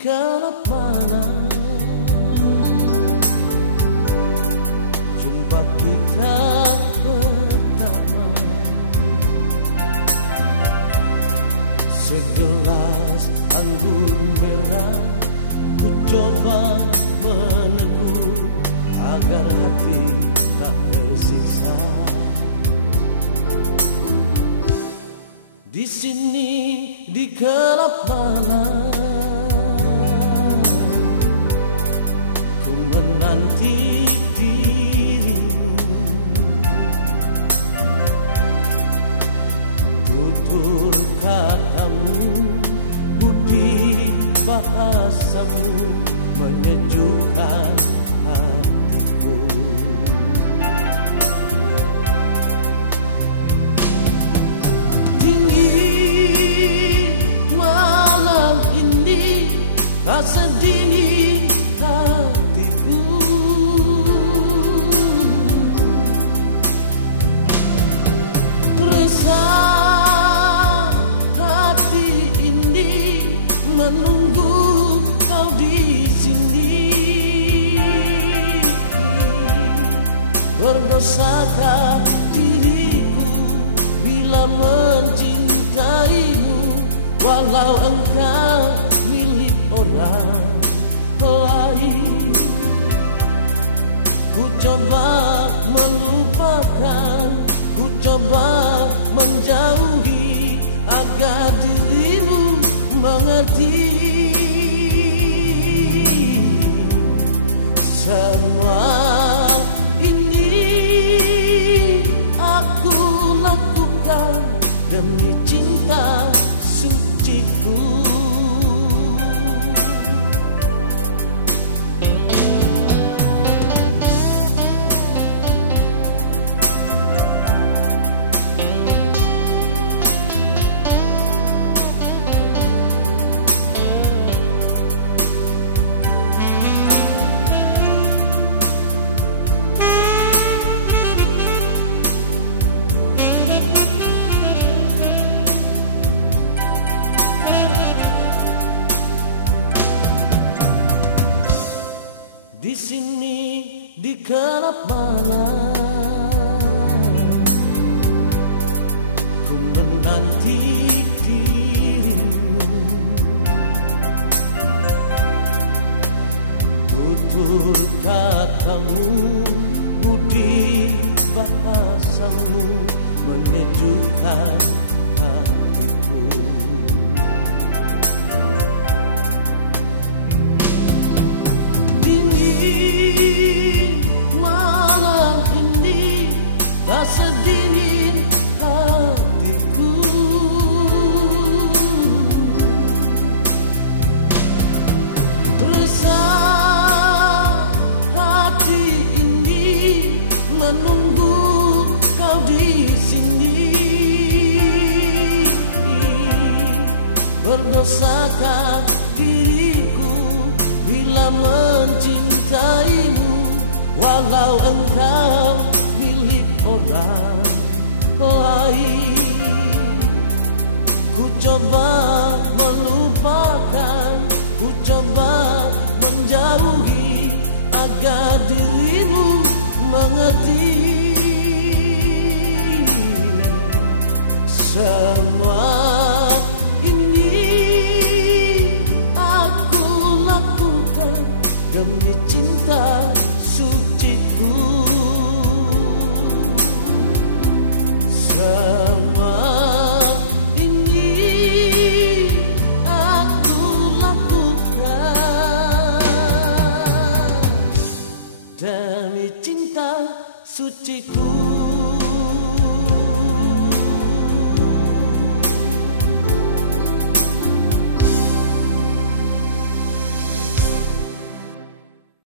gelap malam, jumpa kita pertama. Segelas anggur merah ku coba menegur agar hati tak tersiksa. Di sini di gelap malam, ku menanti dirimu. Tutur katamu, budi bahasamu menyejukkan hatiku. Rasa dingin hatiku, resah hati ini menunggu kau di sini. Berdosakah diriku bila mencintaimu, walau engkau orang lain. Ku coba melupakan, ku coba menjauhi agar dirimu mengerti. Semua ini aku lakukan demi cinta suciku. Di sini di gelap malam, ku menanti dirimu. Tutur katamu, budi bahasamu menyejukkan hatiku. Rasa dingin hatiku, resah hati ini menunggu kau di sini. Berdosakah diriku bila mencintaimu, walau engkau orang lain. Ku coba melupakan, ku coba menjauhi agar dirimu mengerti. Semua ini aku lakukan demi cinta suciku. Semua ini aku lakukan demi cinta suciku.